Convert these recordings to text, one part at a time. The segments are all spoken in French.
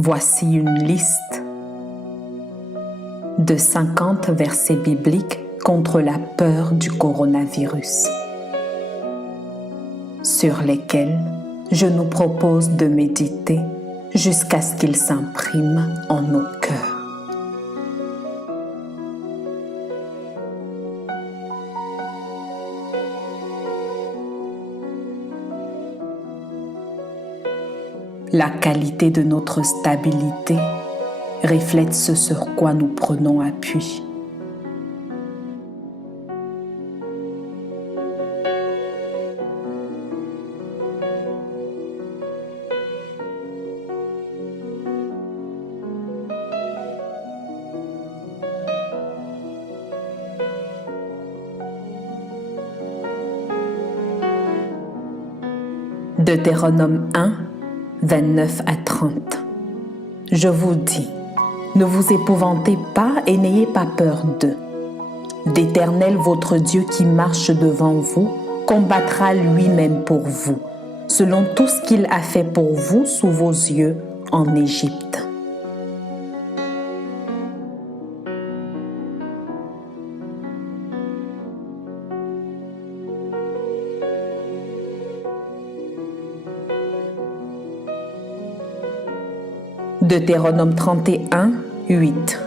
Voici une liste de 50 versets bibliques contre la peur du coronavirus, sur lesquels je nous propose de méditer jusqu'à ce qu'ils s'impriment en nos cœurs. La qualité de notre stabilité reflète ce sur quoi nous prenons appui. Deutéronome 1, 29 à 30. Je vous dis, ne vous épouvantez pas et n'ayez pas peur d'eux. L'Éternel, votre Dieu qui marche devant vous, combattra lui-même pour vous, selon tout ce qu'il a fait pour vous sous vos yeux en Égypte. Deutéronome 31, 8.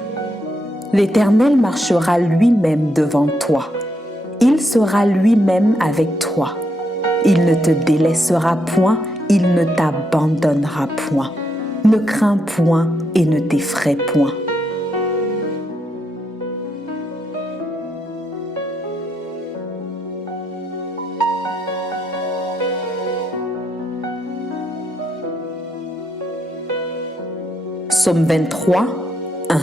L'Éternel marchera lui-même devant toi. Il sera lui-même avec toi. Il ne te délaissera point, il ne t'abandonnera point. Ne crains point et ne t'effraie point. Psaume 23, 1.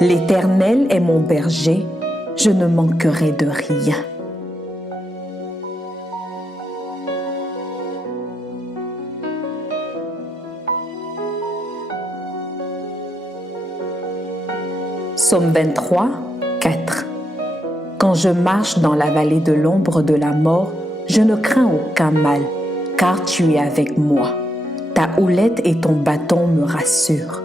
L'Éternel est mon berger, je ne manquerai de rien. Psaume 23, 4. Quand je marche dans la vallée de l'ombre de la mort, je ne crains aucun mal, car tu es avec moi. Ta houlette et ton bâton me rassurent.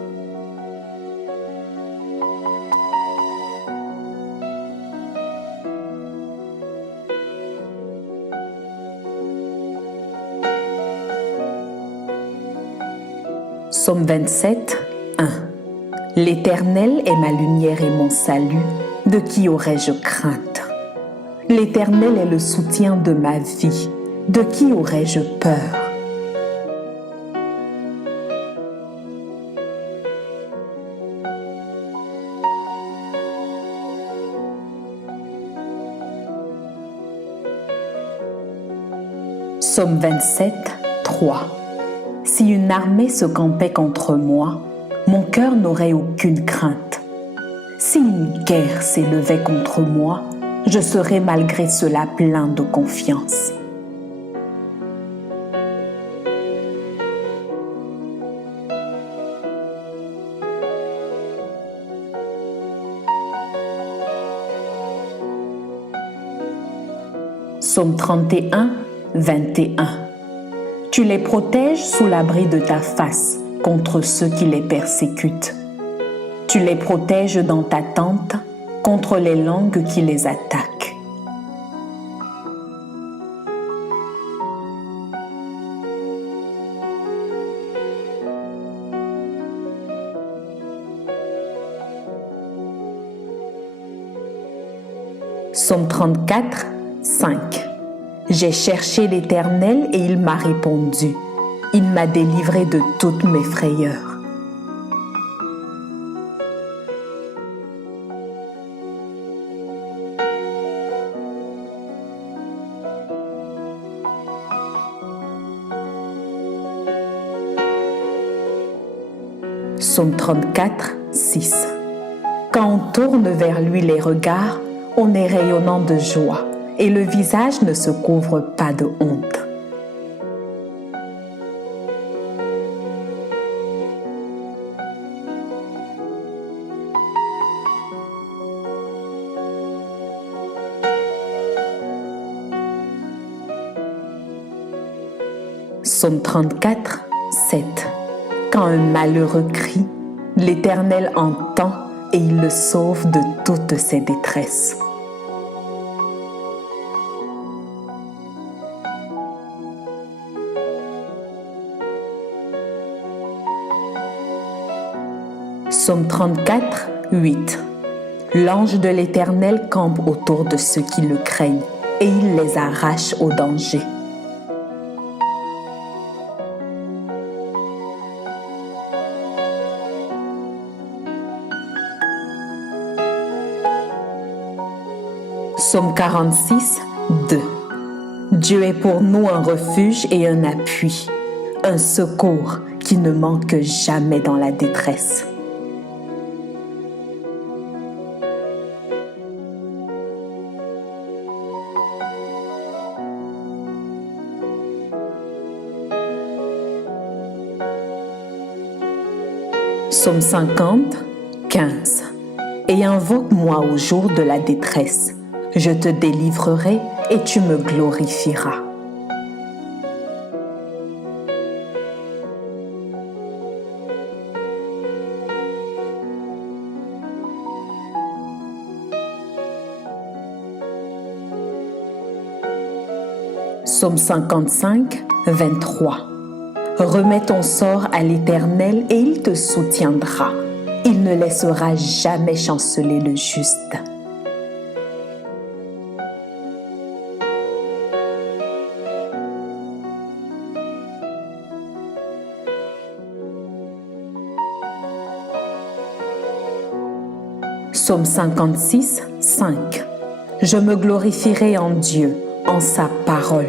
Psaume 27, 1. L'Éternel est ma lumière et mon salut, de qui aurais-je crainte? L'Éternel est le soutien de ma vie, de qui aurais-je peur? Psaume 27, 3. Si une armée se campait contre moi, mon cœur n'aurait aucune crainte. Si une guerre s'élevait contre moi, je serais malgré cela plein de confiance. Psaume 31, 21. Tu les protèges sous l'abri de ta face contre ceux qui les persécutent. Tu les protèges dans ta tente contre les langues qui les attaquent. Psaume 34, 5. J'ai cherché l'Éternel et il m'a répondu. Il m'a délivré de toutes mes frayeurs. Psaume 34, 6. Quand on tourne vers lui les regards, on est rayonnant de joie. Et le visage ne se couvre pas de honte. Psaume 34, 7. Quand un malheureux crie, l'Éternel entend et il le sauve de toutes ses détresses. Psaume 34, 8. L'ange de l'Éternel campe autour de ceux qui le craignent et il les arrache au danger. Psaume 46, 2. Dieu est pour nous un refuge et un appui, un secours qui ne manque jamais dans la détresse. Psaume 50, 15. Et invoque-moi au jour de la détresse. Je te délivrerai et tu me glorifieras. Psaume 55, 23. Remets ton sort à l'Éternel et il te soutiendra. Il ne laissera jamais chanceler le juste. Psaume 56, 5. Je me glorifierai en Dieu, en sa parole.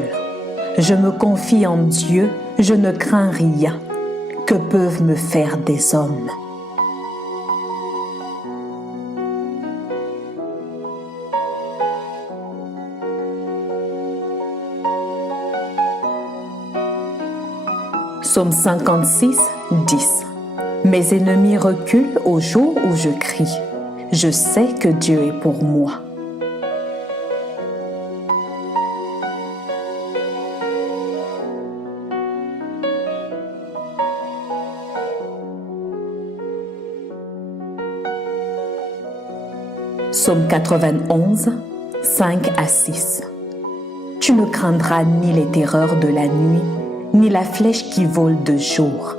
Je me confie en Dieu, je ne crains rien. Que peuvent me faire des hommes? Psaume 56, 10. Mes ennemis reculent au jour où je crie. Je sais que Dieu est pour moi. Psaume 91, 5 à 6. Tu ne craindras ni les terreurs de la nuit, ni la flèche qui vole de jour,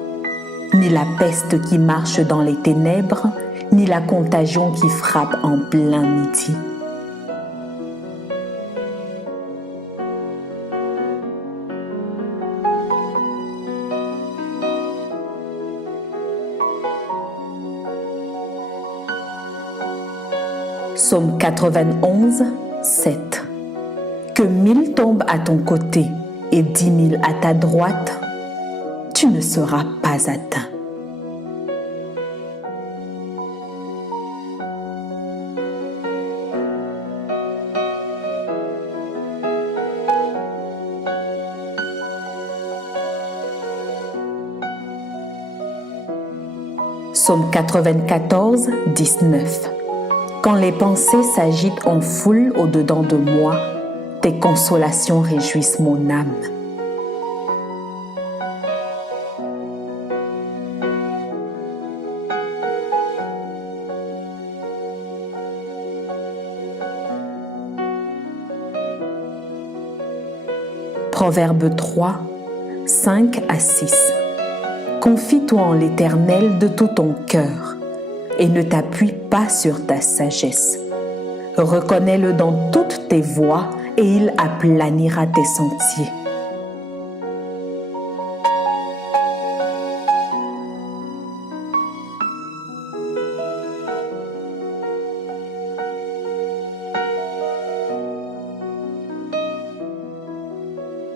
ni la peste qui marche dans les ténèbres, ni la contagion qui frappe en plein midi. Psaume 91, 7. Que 1000 tombent à ton côté et 10 000 à ta droite, tu ne seras pas atteint. Psaume 94, 19. Quand les pensées s'agitent en foule au-dedans de moi, tes consolations réjouissent mon âme. Proverbe 3, 5 à 6. Confie-toi en l'Éternel de tout ton cœur et ne t'appuie pas sur ta sagesse. Reconnais-le dans toutes tes voies et il aplanira tes sentiers.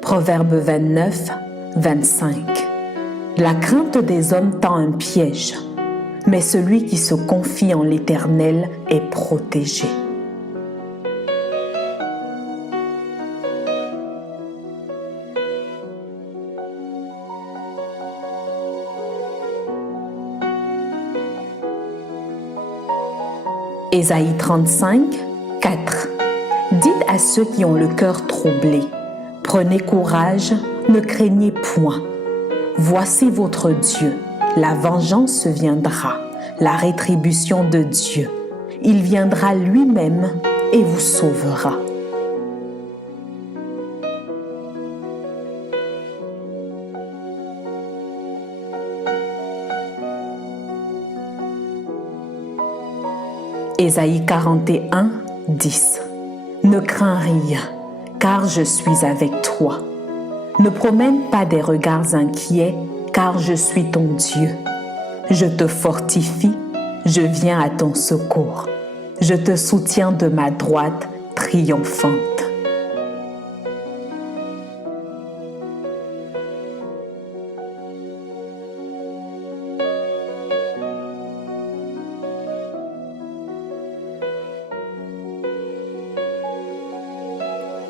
Proverbe 29, 25. La crainte des hommes tend un piège, mais celui qui se confie en l'Éternel est protégé. Ésaïe 35, 4. Dites à ceux qui ont le cœur troublé, prenez courage, ne craignez point. Voici votre Dieu, La vengeance viendra, la rétribution de Dieu. Il viendra lui-même et vous sauvera. Ésaïe 41, 10. Ne crains rien, car je suis avec toi. Ne promène pas des regards inquiets, car je suis ton Dieu. Je te fortifie, je viens à ton secours. Je te soutiens de ma droite triomphante.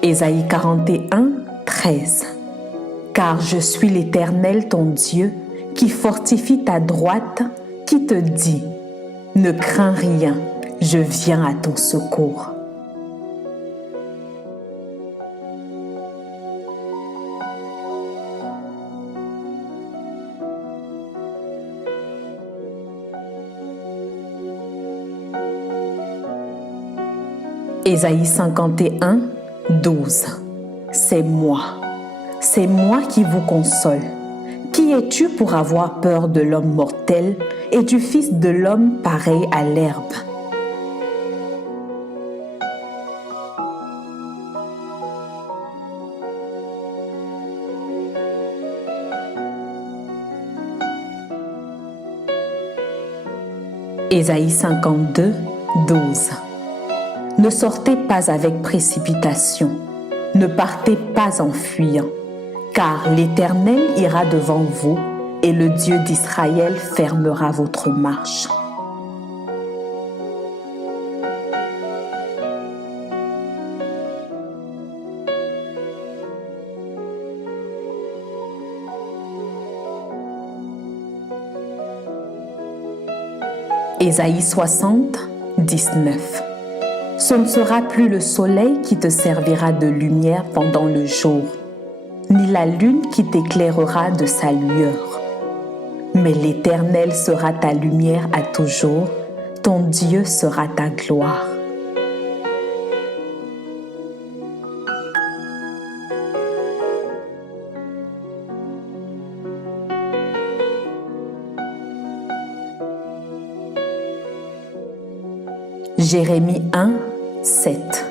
Ésaïe 41, 13. Car je suis l'Éternel ton Dieu, qui fortifie ta droite, qui te dit, ne crains rien, je viens à ton secours. Ésaïe 51, 12. C'est moi qui vous console. Qui es-tu pour avoir peur de l'homme mortel et du Fils de l'homme pareil à l'herbe? Ésaïe 52, 12. Ne sortez pas avec précipitation, ne partez pas en fuyant, car l'Éternel ira devant vous et le Dieu d'Israël fermera votre marche. Ésaïe 60, 19. Ce ne sera plus le soleil qui te servira de lumière pendant le jour, ni la lune qui t'éclairera de sa lueur. Mais l'Éternel sera ta lumière à toujours, ton Dieu sera ta gloire. Jérémie 1, 7.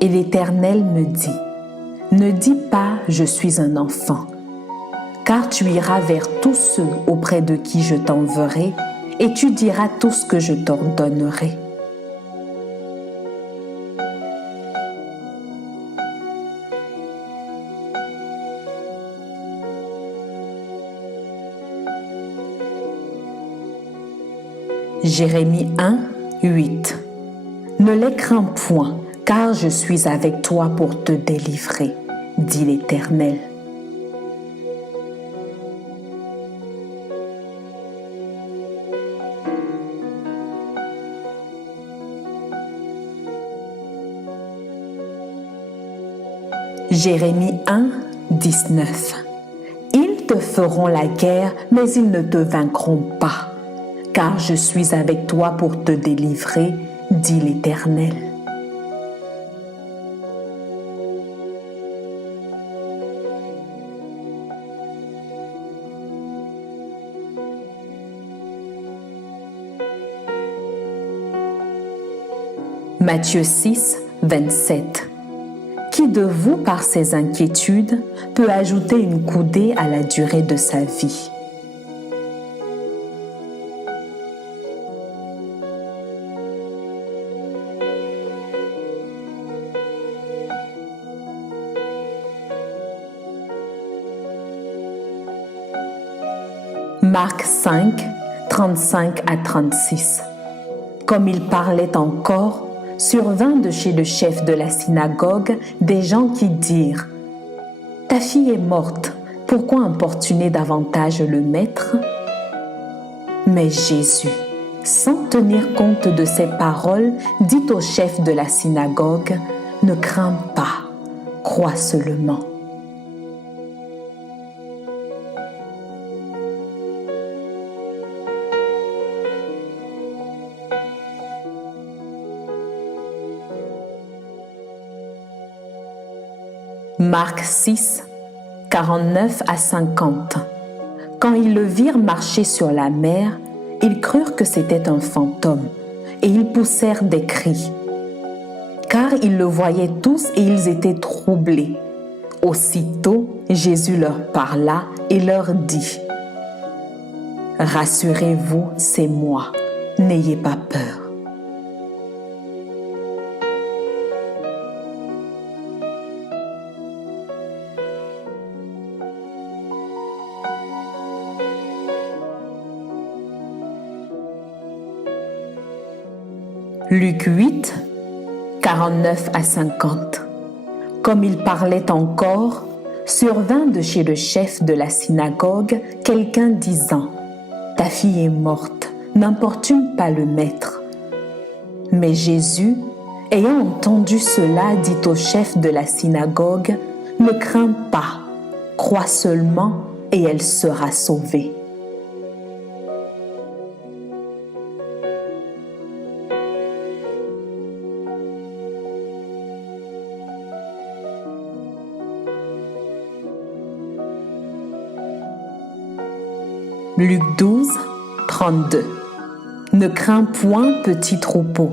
Et l'Éternel me dit, ne dis pas « je suis un enfant », car tu iras vers tous ceux auprès de qui je t'enverrai, et tu diras tout ce que je t'ordonnerai. Jérémie 1, 8. Ne les crains point, car je suis avec toi pour te délivrer, dit l'Éternel. Jérémie 1, 19. Ils te feront la guerre, mais ils ne te vaincront pas, car je suis avec toi pour te délivrer, dit l'Éternel. Matthieu 6, 27. Qui de vous, par ses inquiétudes, peut ajouter une coudée à la durée de sa vie? Marc 5, 35 à 36. Comme il parlait encore, survint de chez le chef de la synagogue des gens qui dirent « Ta fille est morte, pourquoi importuner davantage le maître ?» Mais Jésus, sans tenir compte de ces paroles, dit au chef de la synagogue « Ne crains pas, crois seulement. » Marc 6, 49 à 50. Quand ils le virent marcher sur la mer, ils crurent que c'était un fantôme, et ils poussèrent des cris. Car ils le voyaient tous et ils étaient troublés. Aussitôt, Jésus leur parla et leur dit : « Rassurez-vous, c'est moi, n'ayez pas peur. » Luc 8, 49 à 50. Comme il parlait encore, survint de chez le chef de la synagogue quelqu'un disant : « Ta fille est morte, n'importune pas le maître. » Mais Jésus, ayant entendu cela, dit au chef de la synagogue : « Ne crains pas, crois seulement et elle sera sauvée. » Luc 12, 32. Ne crains point, petit troupeau,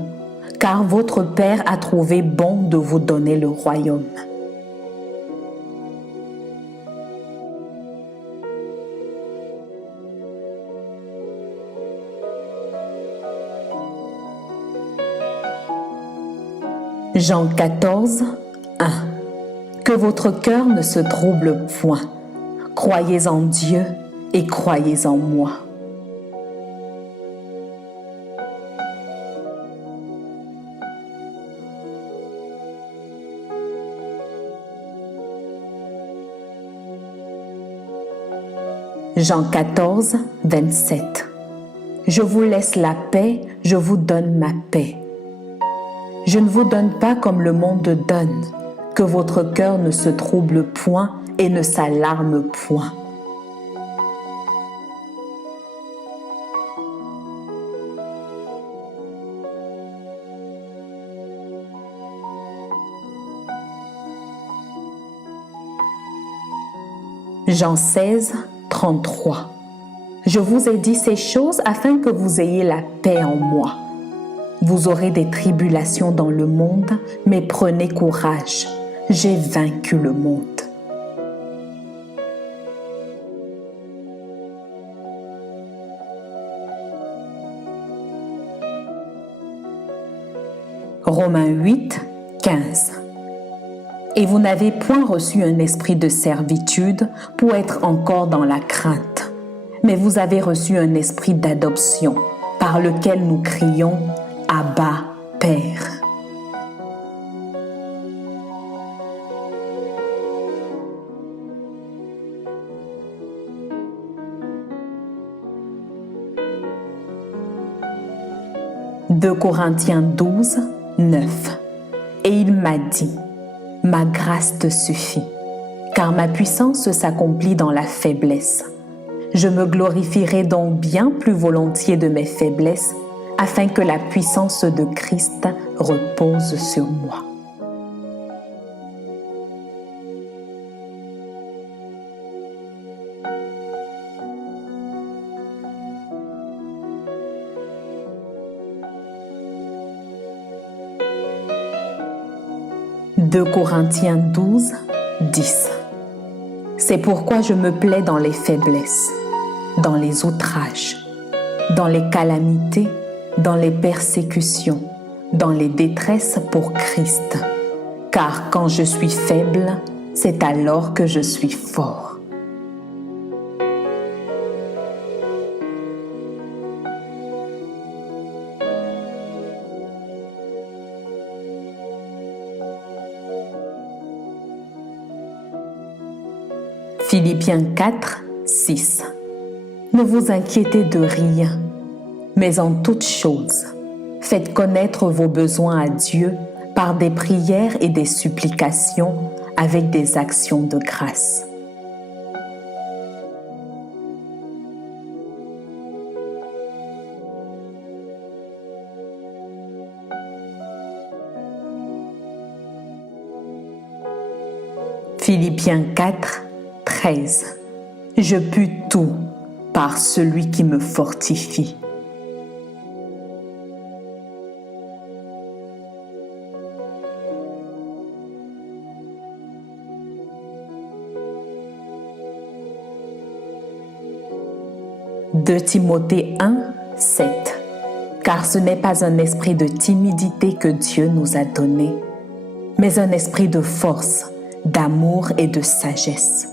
car votre Père a trouvé bon de vous donner le royaume. Jean 14, 1. Que votre cœur ne se trouble point. Croyez en Dieu et croyez en moi. Jean 14, 27. Je vous laisse la paix, je vous donne ma paix. Je ne vous donne pas comme le monde donne, que votre cœur ne se trouble point et ne s'alarme point. Jean 16, 33. Je vous ai dit ces choses afin que vous ayez la paix en moi. Vous aurez des tribulations dans le monde, mais prenez courage. J'ai vaincu le monde. Romains 8, 15. Et vous n'avez point reçu un esprit de servitude pour être encore dans la crainte, mais vous avez reçu un esprit d'adoption, par lequel nous crions « Abba, Père ». « 2 Corinthiens 12, 9. Et il m'a dit : ma grâce te suffit, car ma puissance s'accomplit dans la faiblesse. Je me glorifierai donc bien plus volontiers de mes faiblesses, afin que la puissance de Christ repose sur moi. « 2 Corinthiens 12, 10. C'est pourquoi je me plais dans les faiblesses, dans les outrages, dans les calamités, dans les persécutions, dans les détresses pour Christ. Car quand je suis faible, c'est alors que je suis fort. » Philippiens 4, 6. Ne vous inquiétez de rien, mais en toutes choses, faites connaître vos besoins à Dieu par des prières et des supplications avec des actions de grâce. Philippiens 4, 13. Je puis tout par celui qui me fortifie. De Timothée 1, 7. Car ce n'est pas un esprit de timidité que Dieu nous a donné, mais un esprit de force, d'amour et de sagesse.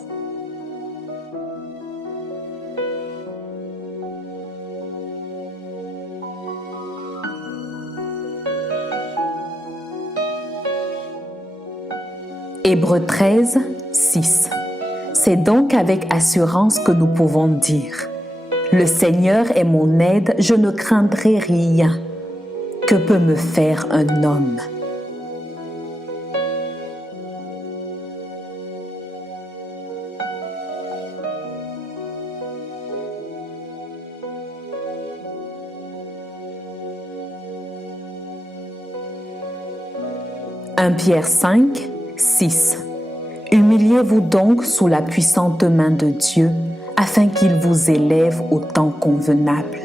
Hébreux 13, 6. C'est donc avec assurance que nous pouvons dire: le Seigneur est mon aide, je ne craindrai rien. Que peut me faire un homme? « 1 Pierre 5, 6. Humiliez-vous donc sous la puissante main de Dieu, afin qu'il vous élève au temps convenable. »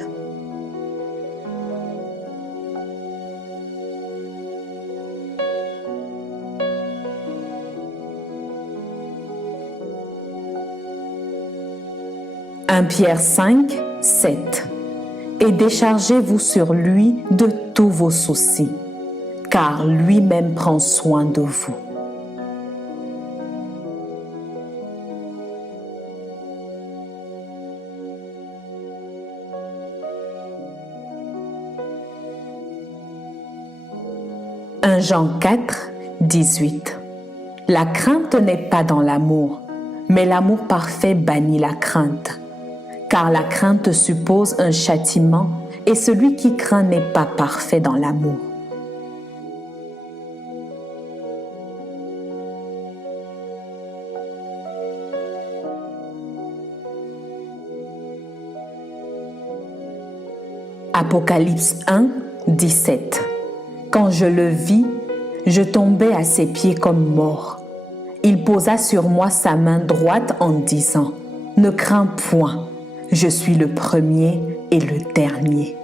« 1 Pierre 5, 7. Et déchargez-vous sur lui de tous vos soucis, car lui-même prend soin de vous. « 1 Jean 4, 18. La crainte n'est pas dans l'amour, mais l'amour parfait bannit la crainte. Car la crainte suppose un châtiment, et celui qui craint n'est pas parfait dans l'amour. » Apocalypse 1, 17. Quand je le vis, je tombai à ses pieds comme mort. Il posa sur moi sa main droite en disant: « Ne crains point, je suis le premier et le dernier. »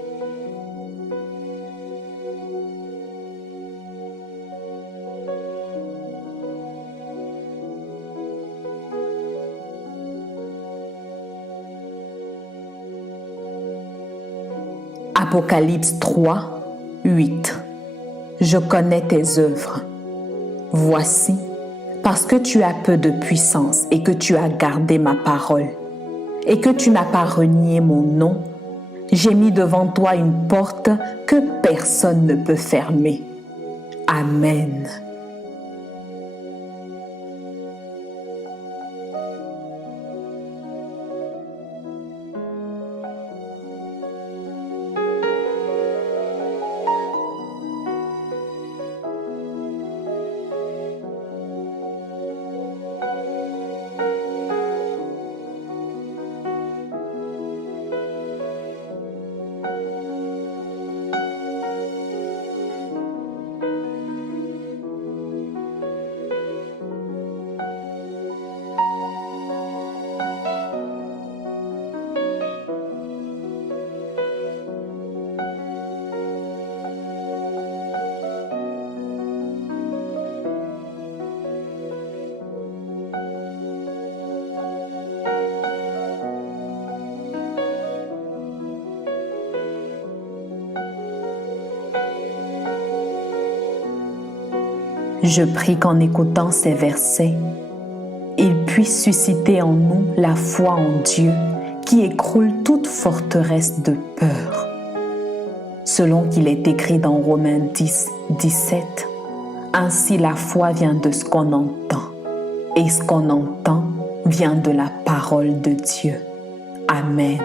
Apocalypse 3, 8. Je connais tes œuvres. Voici, parce que tu as peu de puissance et que tu as gardé ma parole, et que tu n'as pas renié mon nom, j'ai mis devant toi une porte que personne ne peut fermer. Amen. Je prie qu'en écoutant ces versets, il puisse susciter en nous la foi en Dieu qui écroule toute forteresse de peur. Selon qu'il est écrit dans Romains 10, 17, ainsi la foi vient de ce qu'on entend, et ce qu'on entend vient de la parole de Dieu. Amen.